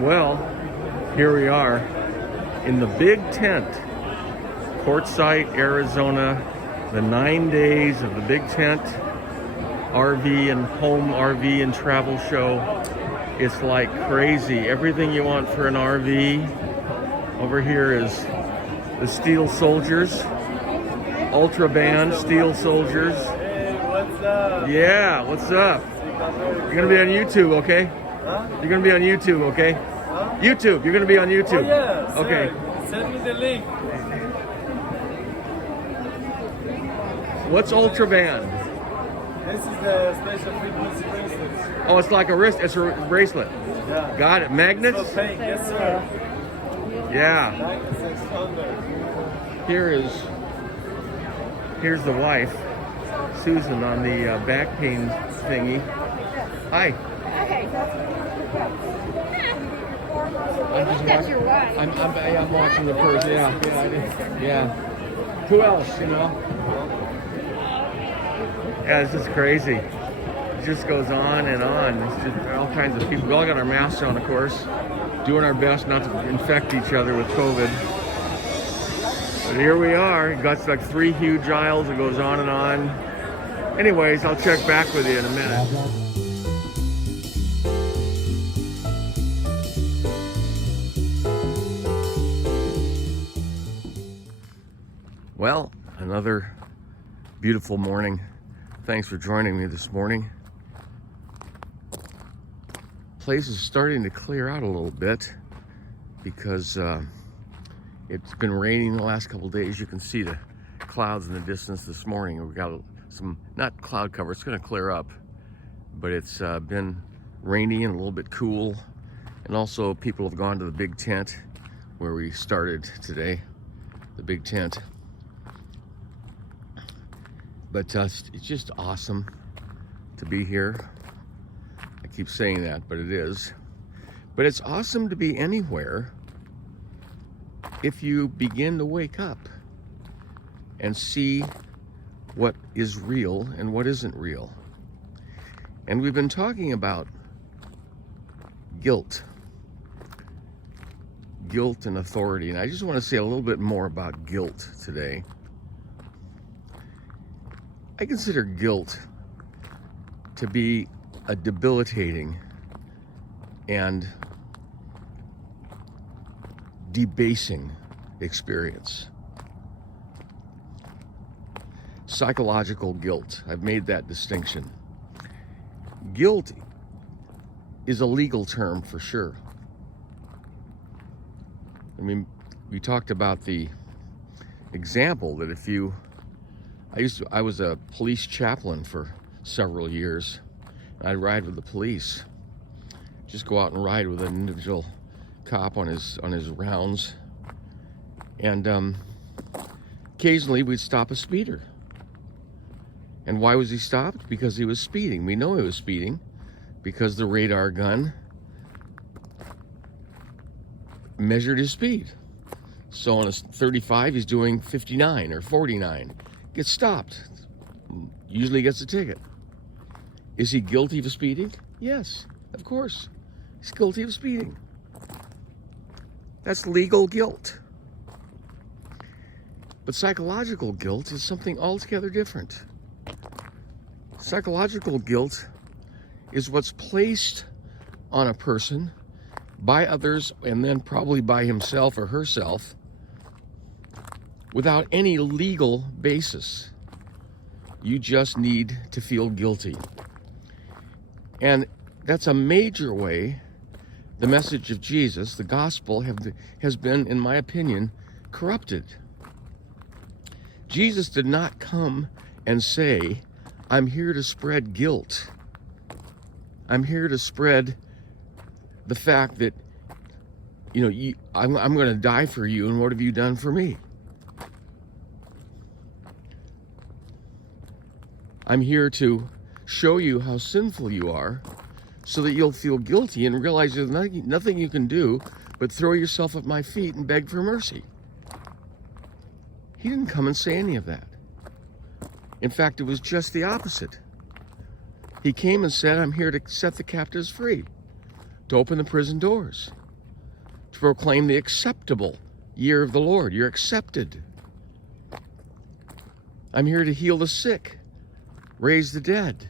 Well, here we are in the big tent, Quartzsite, Arizona, the 9 days of the big tent RV and home RV and travel show. It's like crazy. Everything you want for an RV. Over here is the Steel Soldiers, Ultra Band, Steel Soldiers. Hey, what's up? Yeah, what's up? You're gonna be on YouTube, okay? Huh? You're gonna be on YouTube, okay? Huh? YouTube, you're gonna be on Oh YouTube. yeah, sir. Okay. Send me the link. What's Ultra Band? This is the special frequency bracelet. Oh, it's like a wrist, it's a bracelet. Yeah. Got it. Magnets? So pink, yes sir. Yeah. Magnets expander. Here's the wife, Susan, on the back pain thingy. Hi. Okay. I think that's your wife. I'm watching the first. Yeah. Yeah. Who else? You know? Yeah, this is crazy. It just goes on and on. It's just all kinds of people. We all got our masks on, of course, doing our best not to infect each other with COVID. But here we are. It got like 3 huge aisles. It goes on and on. Anyways, I'll check back with you in a minute. Well, another beautiful morning. Thanks for joining me this morning. Place is starting to clear out a little bit because it's been raining the last couple days. You can see the clouds in the distance this morning. We've got some, not cloud cover, it's gonna clear up, but it's been rainy and a little bit cool. And also people have gone to the big tent where we started today, the big tent. But it's just awesome to be here. I keep saying that, but it is. But it's awesome to be anywhere if you begin to wake up and see what is real and what isn't real. And we've been talking about guilt and authority. And I just want to say a little bit more about guilt today. I consider guilt to be a debilitating and debasing experience. Psychological guilt, I've made that distinction. Guilt is a legal term for sure. I mean, we talked about the example that if you I was a police chaplain for several years. I'd ride with the police. Just go out and ride with an individual cop on his rounds. And occasionally we'd stop a speeder. And why was he stopped? Because he was speeding. We know he was speeding because the radar gun measured his speed. So on a 35, he's doing 59 or 49. Gets stopped, usually gets a ticket. Is he guilty of speeding? Yes, of course. He's guilty of speeding. That's legal guilt. But psychological guilt is something altogether different. Psychological guilt is what's placed on a person by others and then probably by himself or herself without any legal basis. You just need to feel guilty. And that's a major way the message of Jesus, the gospel, has been, in my opinion, corrupted. Jesus did not come and say, I'm here to spread guilt. I'm here to spread the fact that, I'm going to die for you, and what have you done for me? I'm here to show you how sinful you are so that you'll feel guilty and realize there's nothing you can do but throw yourself at my feet and beg for mercy. He didn't come and say any of that. In fact, it was just the opposite. He came and said, I'm here to set the captives free, to open the prison doors. to proclaim the acceptable year of the Lord. You're accepted. I'm here to heal the sick, raise the dead.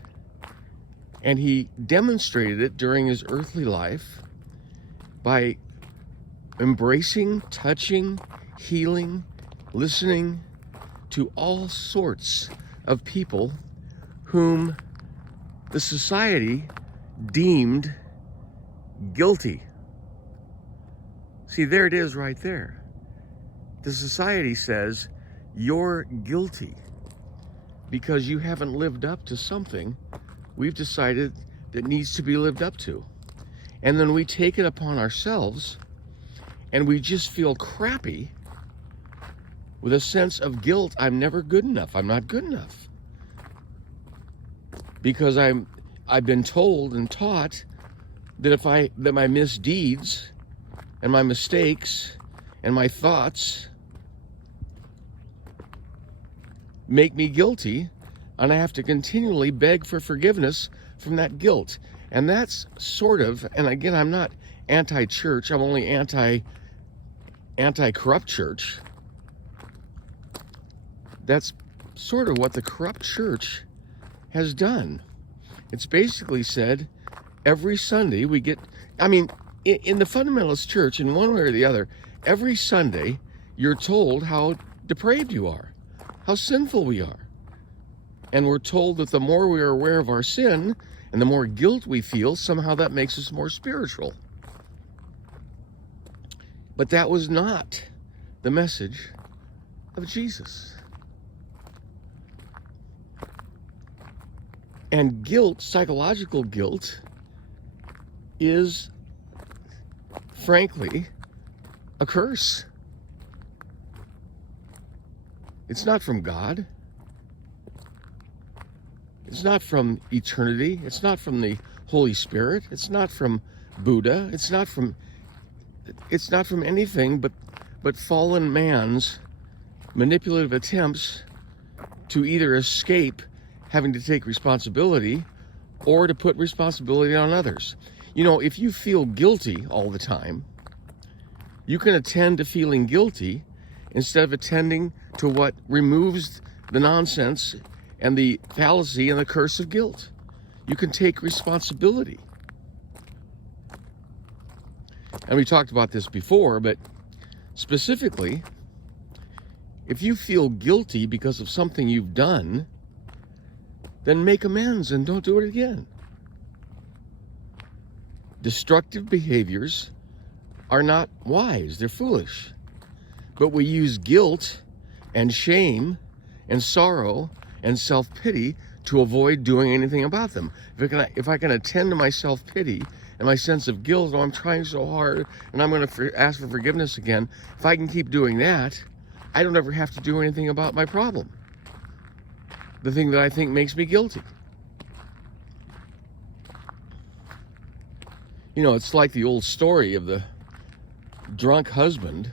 And he demonstrated it during his earthly life by embracing, touching, healing, listening to all sorts of people whom the society deemed guilty. See, there it is right there. The society says you're guilty because you haven't lived up to something we've decided that needs to be lived up to. And then we take it upon ourselves and we just feel crappy with a sense of guilt. I'm never good enough. I'm not good enough. Because I've been told and taught that that my misdeeds and my mistakes and my thoughts make me guilty, and I have to continually beg for forgiveness from that guilt. And that's sort of, and again, I'm not anti-church, I'm only anti-corrupt church. That's sort of what the corrupt church has done. It's basically said every Sunday we get, I mean, in the fundamentalist church, in one way or the other, every Sunday you're told how depraved you are, how sinful we are. And we're told that the more we are aware of our sin and the more guilt we feel, somehow that makes us more spiritual. But that was not the message of Jesus. And guilt, psychological guilt, is, frankly, a curse. It's not from God. It's not from eternity. It's not from the Holy Spirit. It's not from Buddha. It's not from anything but fallen man's manipulative attempts to either escape having to take responsibility or to put responsibility on others. You know, if you feel guilty all the time, you can attend to feeling guilty instead of attending to what removes the nonsense and the fallacy and the curse of guilt. You can take responsibility. And we talked about this before, but specifically, if you feel guilty because of something you've done, then make amends and don't do it again. Destructive behaviors are not wise, they're foolish. But we use guilt and shame and sorrow and self-pity to avoid doing anything about them. If I can attend to my self-pity and my sense of guilt, oh, I'm trying so hard and I'm going to ask for forgiveness again, if I can keep doing that, I don't ever have to do anything about my problem. The thing that I think makes me guilty. You know, it's like the old story of the drunk husband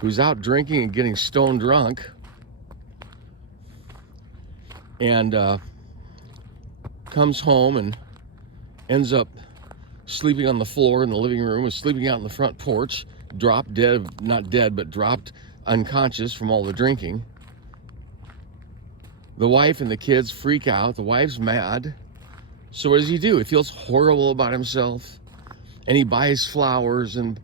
who's out drinking and getting stone drunk and comes home and ends up sleeping on the floor in the living room, or sleeping out on the front porch, dropped dead, not dead, but dropped unconscious from all the drinking. The wife and the kids freak out. The wife's mad. So what does he do? He feels horrible about himself, and he buys flowers and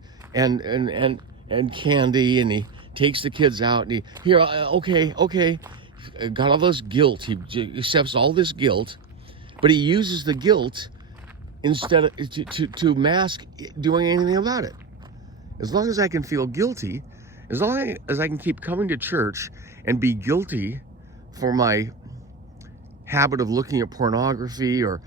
candy, and he takes the kids out, and okay, got all this guilt. He accepts all this guilt, but he uses the guilt instead of to mask doing anything about it. As long as I can feel guilty, as long as I can keep coming to church and be guilty for my habit of looking at pornography or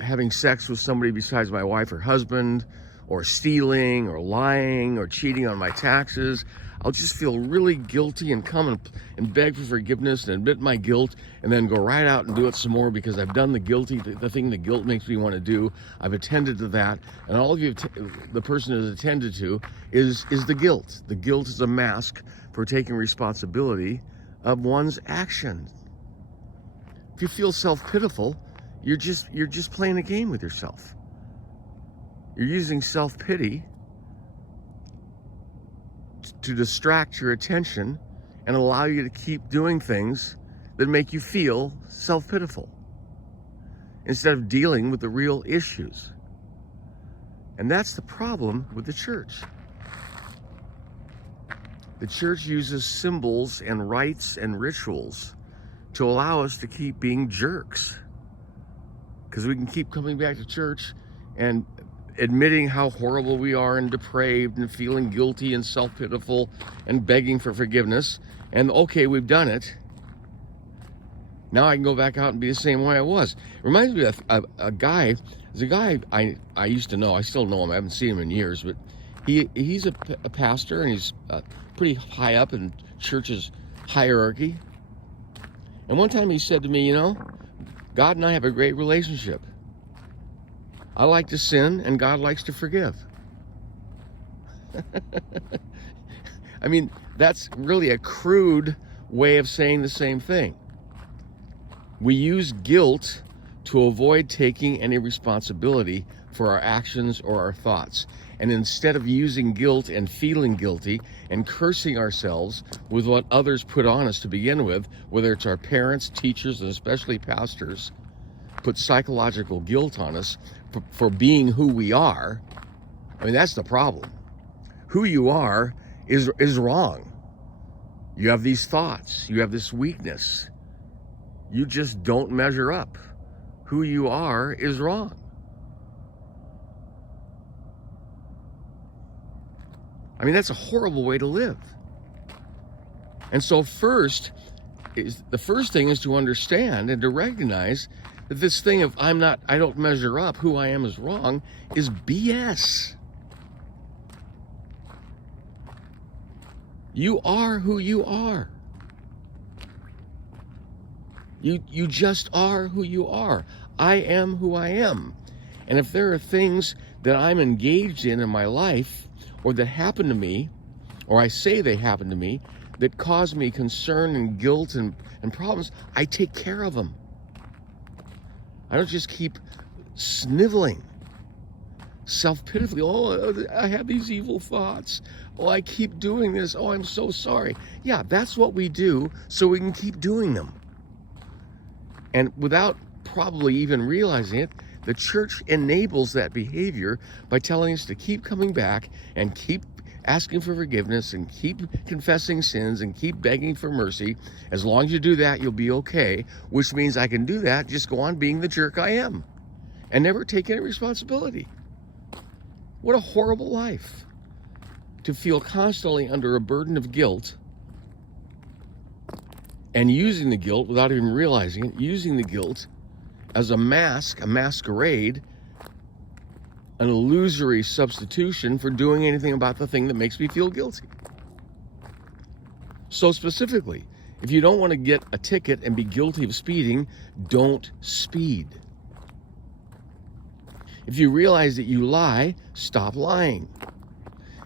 having sex with somebody besides my wife or husband, or stealing or lying or cheating on my taxes, I'll just feel really guilty and come and beg for forgiveness and admit my guilt, and then go right out and do it some more because I've done the thing that guilt makes me want to do. I've attended to that, and all of you, the person has attended to is the guilt. The guilt is a mask for taking responsibility of one's actions. If you feel self-pitiful, you're just playing a game with yourself. You're using self-pity to distract your attention and allow you to keep doing things that make you feel self-pitiful instead of dealing with the real issues. And that's the problem with the church. The church uses symbols and rites and rituals to allow us to keep being jerks. Because we can keep coming back to church and admitting how horrible we are and depraved and feeling guilty and self-pitiful and begging for forgiveness. And okay, we've done it. Now I can go back out and be the same way I was. It reminds me of a guy. There's a guy I used to know. I still know him. I haven't seen him in years, but he's a pastor, and he's pretty high up in church's hierarchy. And one time he said to me, God and I have a great relationship. I like to sin, and God likes to forgive. I mean, that's really a crude way of saying the same thing. We use guilt to avoid taking any responsibility for our actions or our thoughts. And instead of using guilt and feeling guilty and cursing ourselves with what others put on us to begin with, whether it's our parents, teachers, and especially pastors, put psychological guilt on us for being who we are. I mean, that's the problem. Who you are is wrong. You have these thoughts. You have this weakness. You just don't measure up. Who you are is wrong. I mean, that's a horrible way to live. And so the first thing is to understand and to recognize that this thing of I don't measure up, who I am is wrong, is BS. You are who you are. You just are who you are. I am who I am. And if there are things that I'm engaged in my life, or that happen to me, or I say they happen to me, that cause me concern and guilt and problems, I take care of them. I don't just keep sniveling self-pitifully. Oh, I have these evil thoughts. Oh, I keep doing this. Oh, I'm so sorry. Yeah, that's what we do so we can keep doing them. And without probably even realizing it, the church enables that behavior by telling us to keep coming back and keep asking for forgiveness and keep confessing sins and keep begging for mercy. As long as you do that, you'll be okay, which means I can do that, just go on being the jerk I am and never take any responsibility. What a horrible life to feel constantly under a burden of guilt and using the guilt without even realizing it, using the guilt as a mask, a masquerade, an illusory substitution for doing anything about the thing that makes me feel guilty. So specifically, if you don't want to get a ticket and be guilty of speeding, don't speed. If you realize that you lie, stop lying.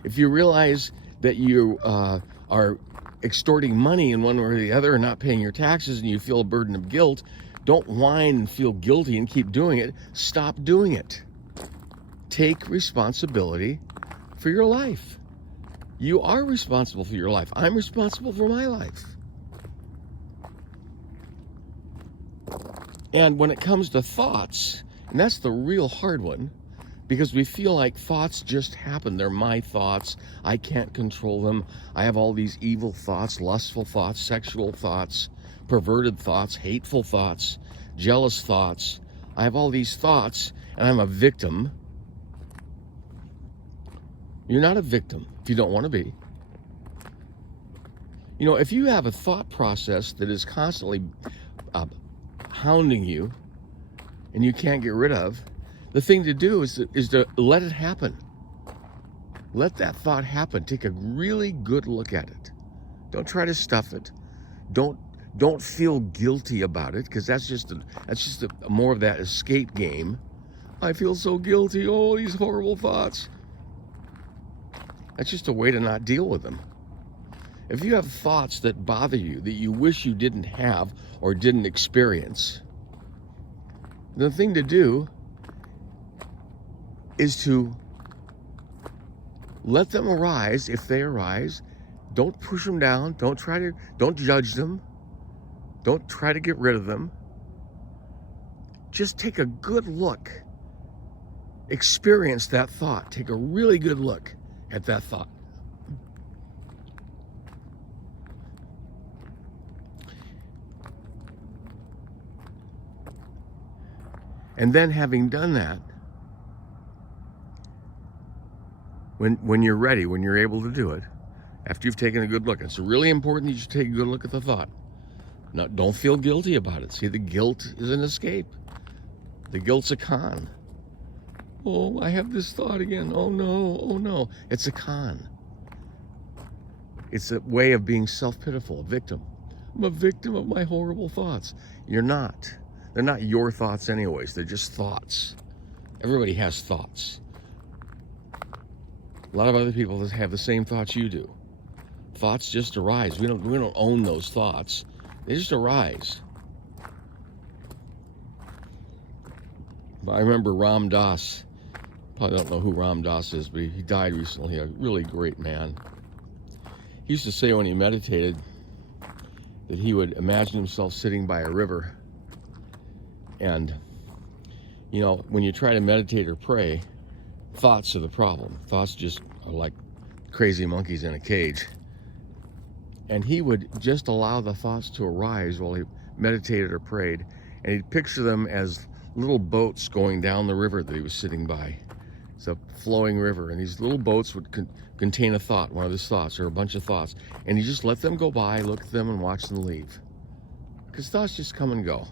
If you realize that you are extorting money in one way or the other and not paying your taxes and you feel a burden of guilt, don't whine and feel guilty and keep doing it. Stop doing it. Take responsibility for your life. You are responsible for your life. I'm responsible for my life. And when it comes to thoughts, and that's the real hard one, because we feel like thoughts just happen. They're my thoughts. I can't control them. I have all these evil thoughts, lustful thoughts, sexual thoughts, perverted thoughts, hateful thoughts, jealous thoughts. I have all these thoughts, and I'm a victim. You're not a victim if you don't want to be. If you have a thought process that is constantly hounding you and you can't get rid of, the thing to do is to let it happen. Let that thought happen. Take a really good look at it. Don't try to stuff it. Don't feel guilty about it, because that's just more of that escape game. I feel so guilty. Oh, these horrible thoughts. That's just a way to not deal with them. If you have thoughts that bother you, that you wish you didn't have or didn't experience, the thing to do is to let them arise. If they arise, don't push them down. Don't judge them. Don't try to get rid of them. Just take a good look. Experience that thought. Take a really good look at that thought. And then, having done that, when you're ready, when you're able to do it, after you've taken a good look, it's really important that you take a good look at the thought. Now, don't feel guilty about it. See, the guilt is an escape. The guilt's a con. Oh, I have this thought again. Oh no. It's a con. It's a way of being self-pitiful, a victim. I'm a victim of my horrible thoughts. You're not. They're not your thoughts anyways. They're just thoughts. Everybody has thoughts. A lot of other people have the same thoughts you do. Thoughts just arise. We don't own those thoughts. They just arise. I remember Ram Dass. Probably don't know who Ram Dass is, but he died recently. A really great man. He used to say when he meditated that he would imagine himself sitting by a river. And, you know, when you try to meditate or pray, thoughts are the problem. Thoughts just are like crazy monkeys in a cage. And he would just allow the thoughts to arise while he meditated or prayed. And he'd picture them as little boats going down the river that he was sitting by. It's a flowing river. And these little boats would contain a thought, one of his thoughts, or a bunch of thoughts. And he just let them go by, look at them, and watch them leave. Because thoughts just come and go.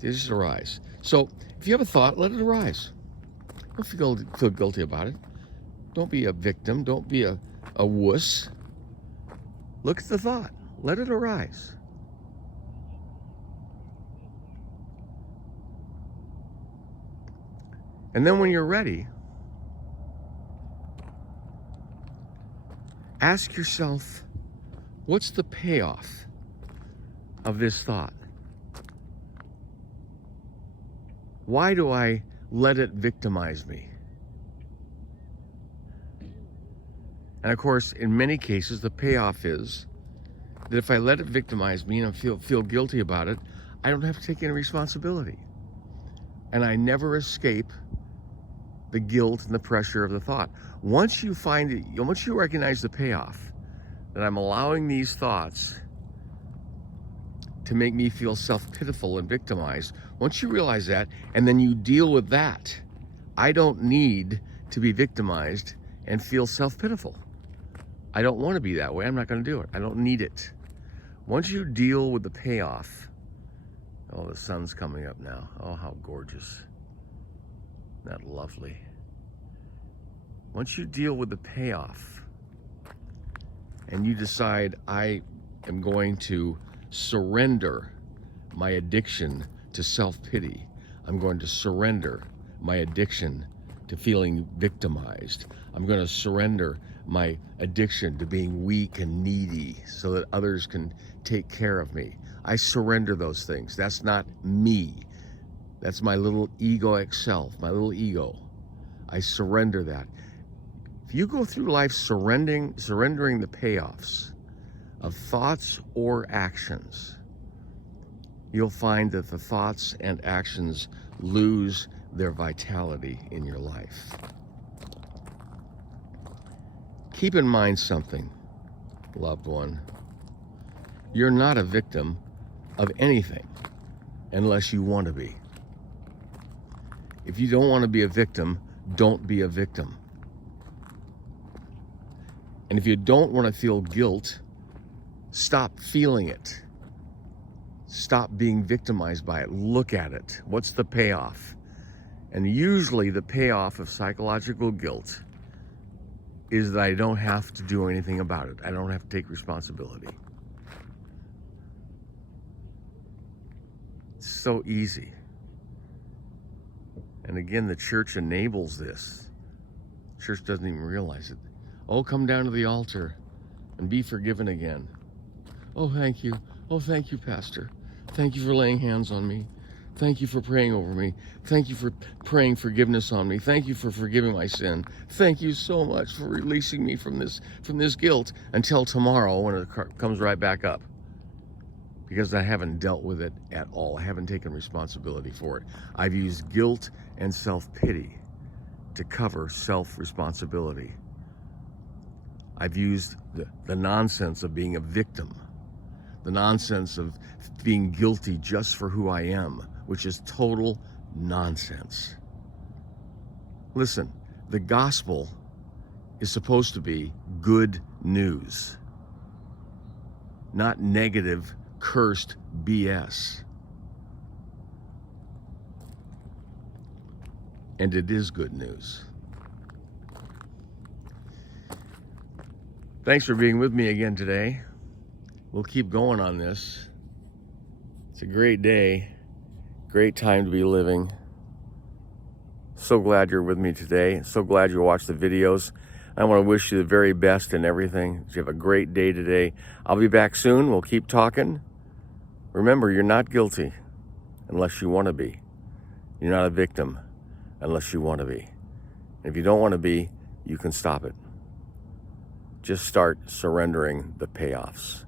They just arise. So if you have a thought, let it arise. Don't feel guilty about it. Don't be a victim. Don't be a wuss. Look at the thought. Let it arise. And then when you're ready, ask yourself, what's the payoff of this thought? Why do I let it victimize me? And of course, in many cases, the payoff is that if I let it victimize me and I feel guilty about it, I don't have to take any responsibility. And I never escape the guilt and the pressure of the thought. Once you find it, once you recognize the payoff, that I'm allowing these thoughts to make me feel self-pitiful and victimized, once you realize that, and then you deal with that, I don't need to be victimized and feel self-pitiful. I don't want to be that way. I'm not going to do it. I don't need it. Once you deal with the payoff, oh, the sun's coming up now. Oh, how gorgeous. Isn't that lovely? Once you deal with the payoff and you decide, I am going to surrender my addiction to self-pity. I'm going to surrender my addiction to feeling victimized. I'm going to surrender my addiction to being weak and needy so that others can take care of me. I surrender those things. That's not me. That's my little egoic self, my little ego. I surrender that. If you go through life surrendering the payoffs of thoughts or actions, you'll find that the thoughts and actions lose their vitality in your life. Keep in mind something, loved one. You're not a victim of anything unless you want to be. If you don't want to be a victim, don't be a victim. And if you don't want to feel guilt, stop feeling it. Stop being victimized by it. Look at it. What's the payoff? And usually the payoff of psychological guilt is that I don't have to do anything about it. I don't have to take responsibility. It's so easy. And again, the church enables this. The church doesn't even realize it. Oh, come down to the altar and be forgiven again. Oh, thank you. Oh, thank you, Pastor. Thank you for laying hands on me. Thank you for praying over me. Thank you for praying forgiveness on me. Thank you for forgiving my sin. Thank you so much for releasing me from this guilt until tomorrow when it comes right back up. Because I haven't dealt with it at all. I haven't taken responsibility for it. I've used guilt and self-pity to cover self-responsibility. I've used the nonsense of being a victim, the nonsense of being guilty just for who I am, which is total nonsense. Listen, the gospel is supposed to be good news, not negative, cursed BS. And it is good news. Thanks for being with me again today. We'll keep going on this. It's a great day, great time to be living. So glad you're with me today. So glad you watched the videos. I want to wish you the very best in everything. You have a great day today. I'll be back soon. We'll keep talking. Remember, you're not guilty unless you want to be. You're not a victim unless you want to be. And if you don't want to be, you can stop it. Just start surrendering the payoffs.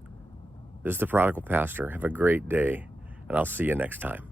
This is the Prodigal Pastor. Have a great day, and I'll see you next time.